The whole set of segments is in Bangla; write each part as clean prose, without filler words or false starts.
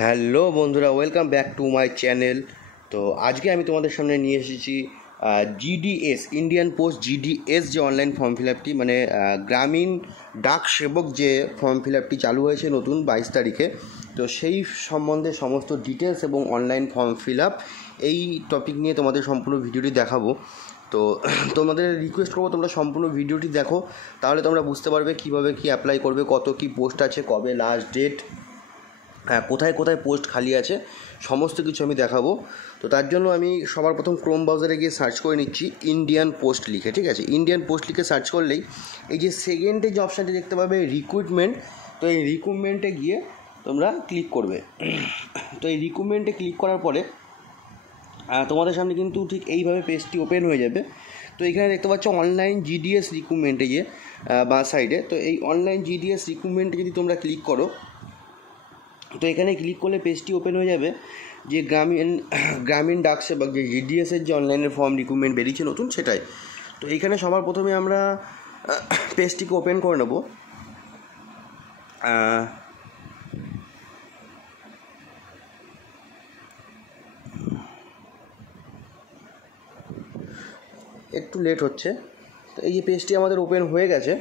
হ্যালো বন্ধুরা, welcome back to my channel. তো আজকে আমি তোমাদের সামনে নিয়ে এসেছি জিডিএস, ইন্ডিয়ান পোস্ট জিডিএস যে অনলাইন ফর্ম ফিল আপটি, মানে গ্রামীণ ডাক সেবক যে ফর্ম ফিল আপটি চালু হয়েছে নতুন 22 তারিখে। তো সেই সম্বন্ধে সমস্ত ডিটেলস এবং অনলাইন ফর্ম ফিল আপ এই টপিক নিয়ে তোমাদের সম্পূর্ণ ভিডিওটি দেখাবো। তো তোমাদের রিকোয়েস্ট করবো তোমরা সম্পূর্ণ ভিডিওটি দেখো, তাহলে তোমরা বুঝতে পারবে কীভাবে কী অ্যাপ্লাই করবে, কত কী পোস্ট আছে, কবে লাস্ট ডেট, কোথায় কোথায় পোস্ট খালি আছে, সমস্ত কিছু আমি দেখাবো। তো তার জন্য আমি সবার প্রথম ক্রোম ব্রাউজারে গিয়ে সার্চ করে নিচ্ছি ইন্ডিয়ান পোস্ট লিখে। ঠিক আছে, ইন্ডিয়ান পোস্ট লিখে সার্চ করলেই এই যে সেকেন্ডে যে অপশানটি দেখতে পাবে রিক্রুটমেন্ট, তো এই রিক্রুটমেন্টে গিয়ে তোমরা ক্লিক করবে। তো এই রিক্রুটমেন্টে ক্লিক করার পরে তোমাদের সামনে কিন্তু ঠিক এইভাবে পেজটি ওপেন হয়ে যাবে। তো এখানে দেখতে পাচ্ছ অনলাইন জিডিএস রিক্রুটমেন্টে গিয়ে বাঁ সাইডে, তো এই অনলাইন জিডিএস রিক্রুটমেন্টে যদি তোমরা ক্লিক করো, তো এখানে ক্লিক করলে পেজটি ওপেন হয়ে যাবে যে গ্রামীণ ডাক সেবক যে জিডিএসের যে অনলাইনের ফর্ম রিক্রুটমেন্ট বেরিয়েছে নতুন, সেটাই। তো এইখানে সবার প্রথমে আমরা পেজটিকে ওপেন করে নেব। একটু লেট হচ্ছে। তো এই যে পেজটি আমাদের ওপেন হয়ে গেছে।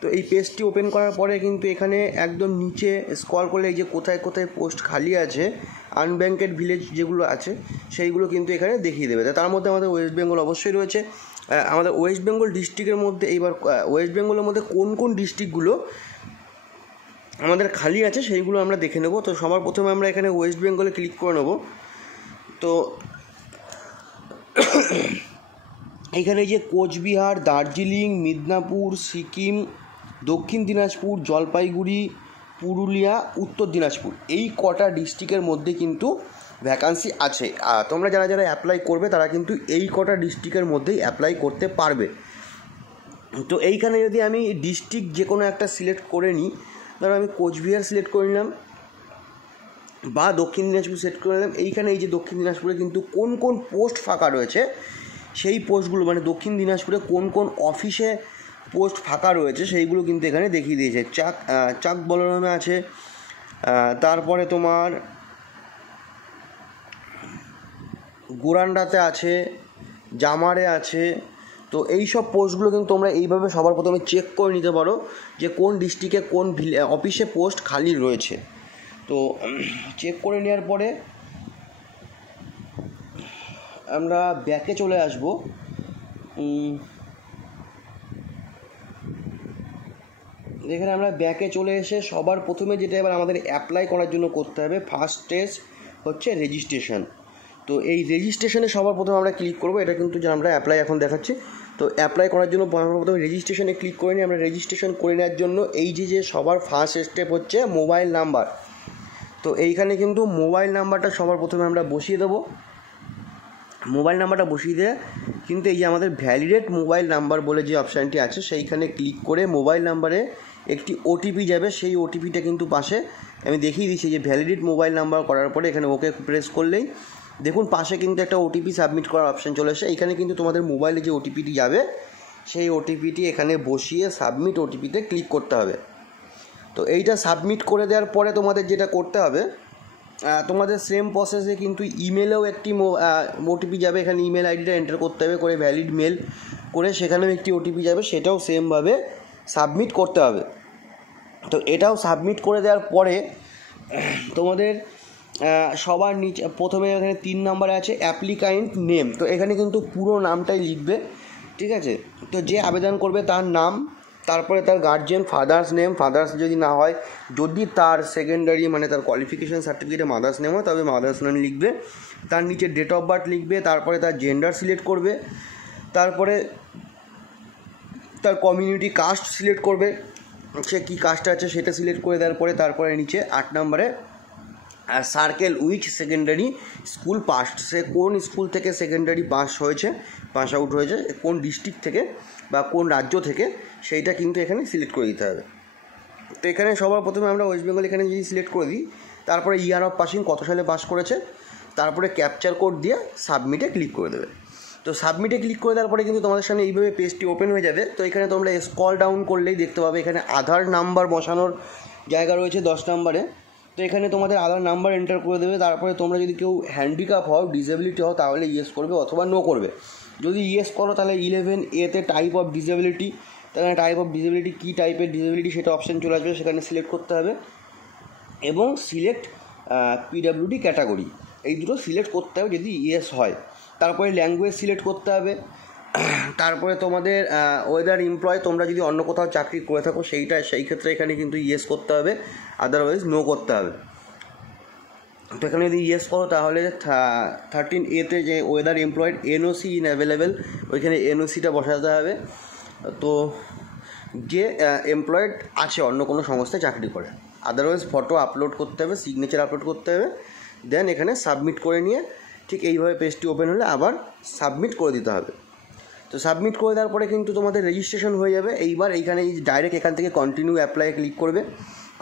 তো এই পেজটি ওপেন করার পরে কিন্তু এখানে একদম নিচে স্ক্রল করলে এই যে কোথায় কোথায় পোস্ট খালি আছে, আনব্যাঙ্কেড ভিলেজ যেগুলো আছে সেইগুলো কিন্তু এখানে দেখিয়ে দেবে। তার মধ্যে আমাদের ওয়েস্ট বেঙ্গল অবশ্যই রয়েছে। আমাদের ওয়েস্ট বেঙ্গল ডিস্ট্রিক্টের মধ্যে এইবার ওয়েস্ট বেঙ্গলের মধ্যে কোন কোন ডিস্ট্রিক্টগুলো আমাদের খালি আছে সেইগুলো আমরা দেখে নেব। তো সবার প্রথমে আমরা এখানে ওয়েস্ট বেঙ্গলে ক্লিক করে নেব। তো এখানে যে কোচবিহার, দার্জিলিং, মিদনাপুর, সিকিম, দক্ষিণ দিনাজপুর, জলপাইগুড়ি, পুরুলিয়া, উত্তর দিনাজপুর, এই কটা ডিস্ট্রিক্টের মধ্যে কিন্তু ভ্যাকান্সি আছে। তোমরা যারা যারা অ্যাপ্লাই করবে তারা কিন্তু এই কটা ডিস্ট্রিক্টের মধ্যেই অ্যাপ্লাই করতে পারবে। তো এইখানে যদি আমি ডিস্ট্রিক্ট যে কোনো একটা সিলেক্ট করে নিই, ধরো আমি কোচবিহার সিলেক্ট করে নিলাম বা দক্ষিণ দিনাজপুর সিলেক্ট করে নিলাম, এইখানে এই যে দক্ষিণ দিনাজপুরে কিন্তু কোন কোন পোস্ট ফাঁকা রয়েছে সেই পোস্টগুলো, মানে দক্ষিণ দিনাজপুরে কোন কোন অফিসে পোস্ট ফাঁকা রয়েছে সেইগুলো কিন্তু এখানে দেখিয়ে দিয়েছে। চাক বলরামে আছে, তারপরে তোমার গোরান্ডাতে আছে, জামারে আছে। তো এই সব পোস্টগুলো কিন্তু তোমরা এইভাবে সবার প্রথমে চেক করে নিতে পারো যে কোন ডিস্ট্রিক্টে কোন অফিসে পোস্ট খালি রয়েছে। তো চেক করে নেওয়ার পরে আমরা ব্যাকে চলে আসব। এখানে আমরা ব্যাকে চলে এসে সবার প্রথমে যেটা এবার আমাদের অ্যাপ্লাই করার জন্য করতে হবে, ফার্স্ট স্টেজ হচ্ছে রেজিস্ট্রেশন। তো এই রেজিস্ট্রেশনে সবার প্রথমে আমরা ক্লিক করব। এটা কিন্তু যে আমরা অ্যাপ্লাই এখন দেখাচ্ছি, তো অ্যাপ্লাই করার জন্য প্রথমে রেজিস্ট্রেশনে ক্লিক করে নিই। আমরা রেজিস্ট্রেশন করে নেওয়ার জন্য এই যে সবার ফার্স্ট স্টেপ হচ্ছে মোবাইল নাম্বার। তো এইখানে কিন্তু মোবাইল নাম্বারটা সবার প্রথমে আমরা বসিয়ে দেবো। মোবাইল নাম্বারটা বসিয়ে দিয়ে কিন্তু এই যে আমাদের ভ্যালিডেট মোবাইল নাম্বার বলে যে অপশানটি আছে সেইখানে ক্লিক করে মোবাইল নাম্বারে একটি ওটিপি যাবে। সেই ওটিপিটা কিন্তু পাশে আমি দেখিয়ে দিচ্ছি যে ভ্যালিডেট মোবাইল নাম্বার করার পরে এখানে ওকে প্রেস করলেই দেখুন পাশে কিন্তু একটা ওটিপি সাবমিট করার অপশান চলে এসে। এখানে কিন্তু তোমাদের মোবাইলে যে ওটিপিটি যাবে সেই ওটিপিটি এখানে বসিয়ে সাবমিট ওটিপিতে ক্লিক করতে হবে। তো এইটা সাবমিট করে দেওয়ার পরে তোমাদের যেটা করতে হবে, তোমাদের সেম প্রসেসে কিন্তু ইমেলেও একটি ওটিপি যাবে। এখানে ইমেল আইডিটা এন্টার করতে হবে, করে ভ্যালিড মেল করে সেখানেও একটি ওটিপি যাবে, সেটাও সেমভাবে সাবমিট করতে হবে। তো এটাও সাবমিট করে দেওয়ার পরে তোমাদের সবার নিচে প্রথমে এখানে 3 নম্বরে আছে অ্যাপ্লিক্যান্ট নেম। তো এখানে কিন্তু পুরো নামটাই লিখবে। ঠিক আছে, তো যে আবেদন করবে তার নাম, তারপরে তার গার্জিয়ান ফাদার্স নেম, ফাদার্স যদি না হয়, যদি তার সেকেন্ডারি মানে তার কোয়ালিফিকেশান সার্টিফিকেটে মাদার্স নেম হয় তবে মাদার্স নেম লিখবে। তার নিচে ডেট অফ বার্থ লিখবে, তারপরে তার জেন্ডার সিলেক্ট করবে, তারপরে তার কমিউনিটি কাস্ট সিলেক্ট করবে, সে কী কাস্ট আছে সেটা সিলেক্ট করে দেওয়ার পরে তারপরে নিচে 8 নম্বরে circle which secondary school pass, সে কোন স্কুল থেকে সেকেন্ডারি পাস আউট হয়েছে, কোন ডিস্ট্রিক্ট থেকে বা কোন রাজ্য থেকে, সেইটা কিন্তু এখানে সিলেক্ট করে দিতে হবে। তো এখানে সবার প্রথমে আমরা ওয়েস্ট বেঙ্গল এখানে যদি সিলেক্ট করে দিই, তারপরে ইয়ার অফ পাসিং কত সালে পাস করেছে, তারপরে ক্যাপচার কোড দিয়ে সাবমিটে ক্লিক করে দেবে। তো সাবমিটে ক্লিক করে দেওয়ার পরে কিন্তু তোমাদের সামনে এইভাবে পেজটি ওপেন হয়ে যাবে। তো এখানে তোমরা স্ক্রল ডাউন করলেই দেখতে পাবে এখানে আধার নাম্বার বসানোর জায়গা রয়েছে 10 নম্বরে। তো তো এখানে তোমাদের আধার নাম্বার এন্টার করে দেবে। তারপরে তোমরা যদি কেউ হ্যান্ডিক্যাপ হও, ডিসেবিলিটি হও, তাহলে ইয়েস করবে অথবা নো করবে। যদি ইয়েস করো তাহলে 11A-তে টাইপ অফ ডিসেবিলিটি, তাহলে টাইপ অফ ডিসেবিলিটি কী টাইপের ডিসেবিলিটি সেটা অপশান চলে আসবে, সেখানে সিলেক্ট করতে হবে এবং সিলেক্ট PWD ক্যাটাগরি, এই দুটো সিলেক্ট করতে হবে যদি ইয়েস হয়। তারপরে ল্যাঙ্গুয়েজ সিলেক্ট করতে হবে। তারপরে তোমাদের ওয়েদার এমপ্লয়, তোমরা যদি অন্য কোথাও চাকরি করে থাকো সেই ক্ষেত্রে এখানে কিন্তু ইয়েস করতে হবে, আদারওয়াইজ নো করতে হবে। তো এখানে যদি ইয়েস করো তাহলে 13A-তে যে weather employed NOC in available, ওইখানে NOCটা বসাতে হবে। তো যে এমপ্লয়েড আছে অন্য কোনো সংস্থায় চাকরি করে, আদারওয়াইজ ফটো আপলোড করতে হবে, সিগনেচার আপলোড করতে হবে, দেন এখানে সাবমিট করে নিয়ে ঠিক এইভাবে পেজটি ওপেন হলে আবার সাবমিট করে দিতে হবে। তো সাবমিট করে দেওয়ার পরে কিন্তু তোমাদের রেজিস্ট্রেশন হয়ে যাবে। এইবার এইখানে ডাইরেক্ট এখান থেকে কন্টিনিউ অ্যাপ্লাই ক্লিক করবে।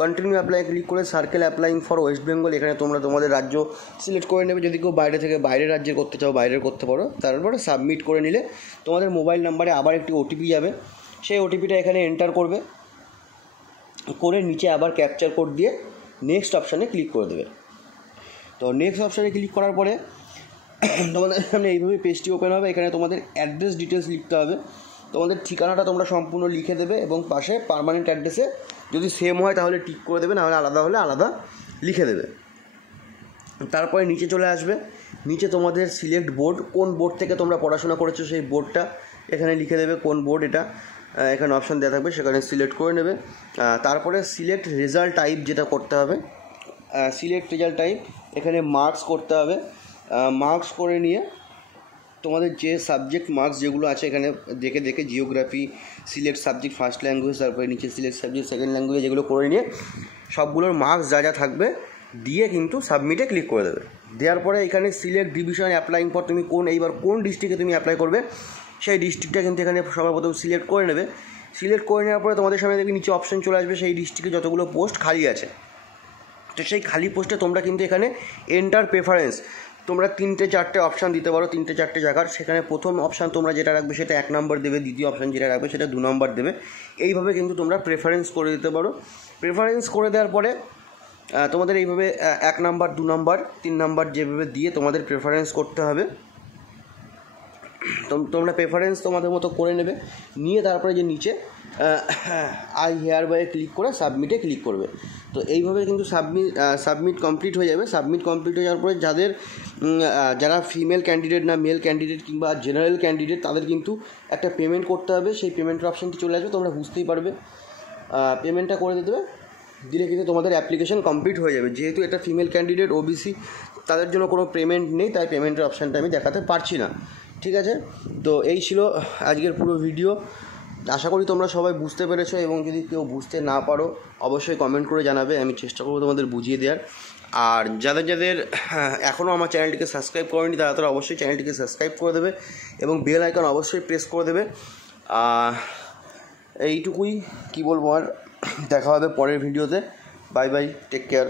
কন্টিনিউ অ্যাপ্লাই ক্লিক করে circle applying for West Bengal, এখানে তোমরা তোমাদের রাজ্য সিলেক্ট করে নেবে। যদি কেউ বাইরে থেকে বাইরের রাজ্যে করতে চাও বাইরের করতে পারো। তারপরে সাবমিট করে নিলে তোমাদের মোবাইল নাম্বারে আবার একটি OTP যাবে, সেই OTPটা এখানে এন্টার করবে, করে নিচে আবার ক্যাপচার কোড দিয়ে নেক্সট অপশানে ক্লিক করে দেবে। তো নেক্সট অপশানে ক্লিক করার পরে তোমাদের সামনে এইভাবে পেজটি ওপেন হবে। এখানে তোমাদের অ্যাড্রেস ডিটেলস লিখতে হবে, তোমাদের ঠিকানাটা তোমরা সম্পূর্ণ লিখে দেবে এবং পাশে পার্মানেন্ট অ্যাড্রেসে যদি সেম হয় তাহলে টিক করে দেবে, নাহলে আলাদা হলে আলাদা লিখে দেবে। তারপরে নিচে চলে আসবে, নিচে তোমাদের সিলেক্ট বোর্ড, কোন বোর্ড থেকে তোমরা পড়াশোনা করেছো সেই বোর্ডটা এখানে লিখে দেবে, কোন বোর্ড এটা এখানে অপশান দেওয়া থাকবে, সেখানে সিলেক্ট করে নেবে। তারপরে সিলেক্ট রেজাল্ট টাইপ যেটা করতে হবে, সিলেক্ট রেজাল্ট টাইপ, এখানে মার্কস করতে হবে। মার্কস করে নিয়ে তোমাদের যে সাবজেক্ট মার্কস যেগুলো আছে এখানে দেখে দেখে geography, select subject first language, তারপরে নিচে সিলেক্ট সাবজেক্ট সেকেন্ড ল্যাঙ্গুয়েজ, এগুলো করে নিয়ে সবগুলোর মার্কস যা যা থাকবে দিয়ে কিন্তু সাবমিটে ক্লিক করে দেবে। দেওয়ার পরে এখানে সিলেক্ট ডিভিশন অ্যাপ্লাইং ফর, তুমি এইবার কোন ডিস্ট্রিক্টে তুমি অ্যাপ্লাই করবে সেই ডিস্ট্রিক্টটা কিন্তু এখানে সবার প্রথম সিলেক্ট করে নেবে। সিলেক্ট করে নেওয়ার পরে তোমাদের সামনে দেখবে নিচে অপশান চলে আসবে সেই ডিস্ট্রিক্টে যতগুলো পোস্ট খালি আছে। তো সেই খালি পোস্টে তোমরা কিন্তু এখানে এন্টার প্রেফারেন্স, তোমরা 3-4টে অপশান দিতে পারো, 3-4টে জায়গার। সেখানে প্রথম অপশান তোমরা যেটা রাখবে সেটা 1 নম্বর দেবে, দ্বিতীয় অপশান যেটা রাখবে সেটা 2 নম্বর দেবে। এইভাবে কিন্তু তোমরা প্রেফারেন্স করে দিতে পারো। প্রেফারেন্স করে দেওয়ার পরে তোমাদের এইভাবে 1 নম্বর, 2 নম্বর, 3 নম্বর যেভাবে দিয়ে তোমাদের প্রেফারেন্স করতে হবে। তোমরা প্রেফারেন্স তোমাদের মতো করে নেবে, নিয়ে তারপরে যে নিচে আই হেয়ার বাই ক্লিক করে সাবমিটে ক্লিক করবে। তো এইভাবে কিন্তু সাবমিট কমপ্লিট হয়ে যাবে। সাবমিট কমপ্লিট হয়ে যাওয়ার পরে যারা ফিমেল ক্যান্ডিডেট না মেল ক্যান্ডিডেট কিংবা জেনারেল ক্যান্ডিডেট তাদের কিন্তু একটা পেমেন্ট করতে হবে, সেই পেমেন্টের অপশানটি চলে আসবে, তোমরা বুঝতেই পারবে। পেমেন্টটা করে দেবে, দিলে কিন্তু তোমাদের অ্যাপ্লিকেশন কমপ্লিট হয়ে যাবে। যেহেতু এটা ফিমেল ক্যান্ডিডেট OBC, তাদের জন্য কোনো পেমেন্ট নেই, তাই পেমেন্টের অপশানটা আমি দেখাতে পারছি না। ঠিক আছে, তো এই ছিল আজকের পুরো ভিডিও। আশা করি তোমরা সবাই বুঝতে পেরেছো, এবং যদি কেউ বুঝতে না পারো অবশ্যই কমেন্ট করে জানাবে, আমি চেষ্টা করবো তোমাদের বুঝিয়ে দেওয়ার। আর যাদের এখনও আমার চ্যানেলটিকে সাবস্ক্রাইব করেনি তারা অবশ্যই চ্যানেলটিকে সাবস্ক্রাইব করে দেবে এবং বেল আইকন অবশ্যই প্রেস করে দেবে। এইটুকুই, কি বলবো আর, দেখা হবে পরের ভিডিওতে। Bye bye, take care.